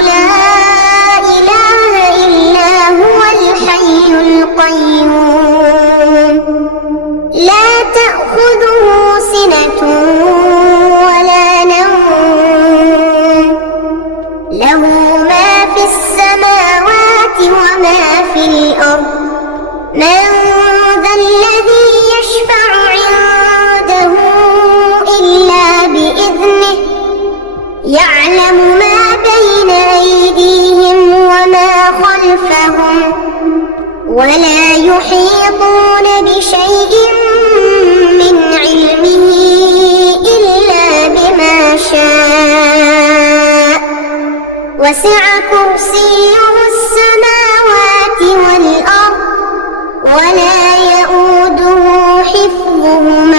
لا إله إلا هو الحي القيوم لا تأخذه سنة ولا نوم له ما في السماوات وما في الأرض من ذا الذي يشفع عنده إلا بإذنه يعلم ما بين أيديهم وما خلفهم ولا يحيطون بشيء من علمه إلا بما شاء وسع كرسيه السماوات والأرض ولا يئوده حفظهما